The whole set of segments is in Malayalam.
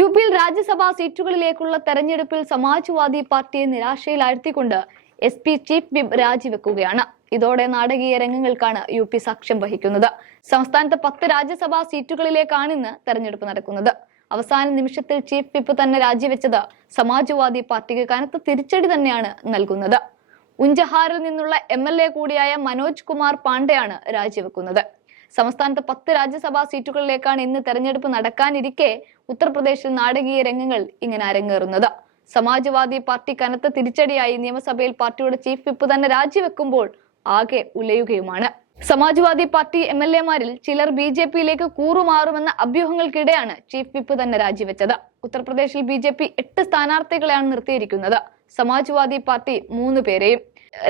യു പിയിൽ രാജ്യസഭാ സീറ്റുകളിലേക്കുള്ള തെരഞ്ഞെടുപ്പിൽ സമാജ്വാദി പാർട്ടിയെ നിരാശയിലാഴ്ത്തിക്കൊണ്ട് എസ് പി ചീഫ് വിപ്പ് രാജിവെക്കുകയാണ്. ഇതോടെ നാടകീയ രംഗങ്ങൾക്കാണ് യു പി സാക്ഷ്യം വഹിക്കുന്നത്. സംസ്ഥാനത്ത് പത്ത് രാജ്യസഭാ സീറ്റുകളിലേക്കാണ് ഇന്ന് തെരഞ്ഞെടുപ്പ് നടക്കുന്നത്. അവസാന നിമിഷത്തിൽ ചീഫ് വിപ്പ് തന്നെ രാജിവെച്ചത് സമാജ്വാദി പാർട്ടിക്ക് കനത്ത തിരിച്ചടി തന്നെയാണ് നൽകുന്നത്. ഉഞ്ചഹാറിൽ നിന്നുള്ള എ കൂടിയായ മനോജ് കുമാർ പാണ്ഡെയാണ് രാജിവെക്കുന്നത്. സംസ്ഥാനത്ത് പത്ത് രാജ്യസഭാ സീറ്റുകളിലേക്കാണ് ഇന്ന് തെരഞ്ഞെടുപ്പ് നടക്കാനിരിക്കെ ഉത്തർപ്രദേശിൽ നാടകീയ രംഗങ്ങൾ ഇങ്ങനെ അരങ്ങേറുന്നത്. സമാജ്വാദി പാർട്ടി കനത്ത തിരിച്ചടിയായി നിയമസഭയിൽ പാർട്ടിയുടെ ചീഫ് വിപ്പ് തന്നെ രാജിവെക്കുമ്പോൾ ആകെ ഉലയുകയുമാണ്. സമാജ്വാദി പാർട്ടി എം എൽ എമാരിൽ ചിലർ ബി ജെ പിയിലേക്ക് കൂറുമാറുമെന്ന അഭ്യൂഹങ്ങൾക്കിടെയാണ് ചീഫ് വിപ്പ് തന്നെ രാജിവെച്ചത്. ഉത്തർപ്രദേശിൽ ബി ജെ പി എട്ട് സ്ഥാനാർത്ഥികളെയാണ് നിർത്തിയിരിക്കുന്നത്. സമാജ്വാദി പാർട്ടി മൂന്ന് പേരെയും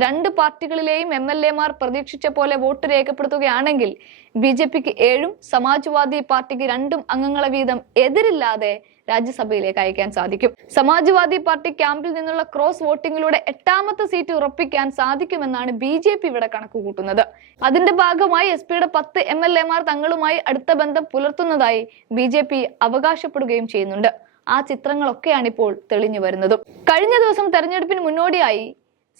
രണ്ട് പാർട്ടികളിലെയും എം എൽ എമാർ പ്രതീക്ഷിച്ച പോലെ വോട്ട് രേഖപ്പെടുത്തുകയാണെങ്കിൽ ബി ജെ പിക്ക് ഏഴും സമാജ്വാദി പാർട്ടിക്ക് രണ്ടും അംഗങ്ങളെ വീതം എതിരില്ലാതെ രാജ്യസഭയിലേക്ക് അയക്കാൻ സാധിക്കും. സമാജ്വാദി പാർട്ടി ക്യാമ്പിൽ നിന്നുള്ള ക്രോസ് വോട്ടിംഗിലൂടെ എട്ടാമത്തെ സീറ്റ് ഉറപ്പിക്കാൻ സാധിക്കുമെന്നാണ് ബി ജെ പി ഇവിടെ കണക്കുകൂട്ടുന്നത്. അതിന്റെ ഭാഗമായി എസ് പിയുടെ പത്ത് എം എൽ എമാർ തങ്ങളുമായി അടുത്ത ബന്ധം പുലർത്തുന്നതായി ബി ജെ പി അവകാശപ്പെടുകയും ചെയ്യുന്നുണ്ട്. ആ ചിത്രങ്ങളൊക്കെയാണ് ഇപ്പോൾ തെളിഞ്ഞു വരുന്നതും. കഴിഞ്ഞ ദിവസം തെരഞ്ഞെടുപ്പിന് മുന്നോടിയായി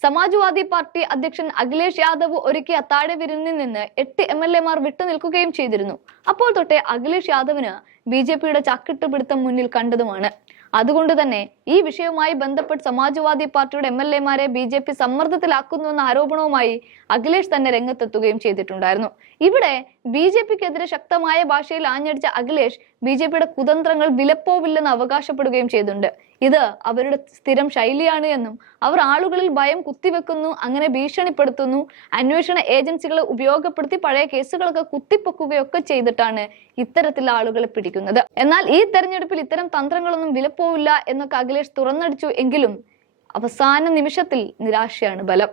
സമാജ്വാദി പാർട്ടി അധ്യക്ഷൻ അഖിലേഷ് യാദവ് ഒരുക്കിയ അത്താഴ വിരുന്നിൽ നിന്ന് എട്ട് എം എൽ എമാർ വിട്ടുനിൽക്കുകയും ചെയ്തിരുന്നു. അപ്പോൾ തൊട്ടേ അഖിലേഷ് യാദവിന് ബി ജെ പിയുടെ ചക്കിട്ട് പിടുത്തം മുന്നിൽ കണ്ടതുമാണ്. അതുകൊണ്ട് തന്നെ ഈ വിഷയവുമായി ബന്ധപ്പെട്ട് സമാജ്വാദി പാർട്ടിയുടെ എം എൽ എമാരെ ബി ജെ പി സമ്മർദ്ദത്തിലാക്കുന്നുവെന്ന ആരോപണവുമായി അഖിലേഷ് തന്നെ രംഗത്തെത്തുകയും ചെയ്തിട്ടുണ്ടായിരുന്നു. ഇവിടെ ബി ജെ പിക്കെതിരെ ശക്തമായ ഭാഷയിൽ ആഞ്ഞടിച്ച അഖിലേഷ് ബി ജെ പിയുടെ കുതന്ത്രങ്ങൾ വിലപ്പോവില്ലെന്ന് അവകാശപ്പെടുകയും ചെയ്തിട്ടുണ്ട്. ഇത് അവരുടെ സ്ഥിരം ശൈലിയാണ് എന്നും അവർ ആളുകളിൽ ഭയം കുത്തിവെക്കുന്നു അങ്ങനെ ഭീഷണിപ്പെടുത്തുന്നു അന്വേഷണ ഏജൻസികളെ ഉപയോഗപ്പെടുത്തി പഴയ കേസുകളൊക്കെ കുത്തിപ്പൊക്കുകയൊക്കെ ചെയ്തിട്ടാണ് ഇത്തരത്തിൽ ആളുകളെ പിടിക്കുന്നത്. എന്നാൽ ഈ തെരഞ്ഞെടുപ്പിൽ ഇത്തരം തന്ത്രങ്ങളൊന്നും വിലപ്പോവില്ല എന്നൊക്കെ അഖിലേഷ് തുറന്നടിച്ചു എങ്കിലും അവസാന നിമിഷത്തിൽ നിരാശയാണ് ബലം.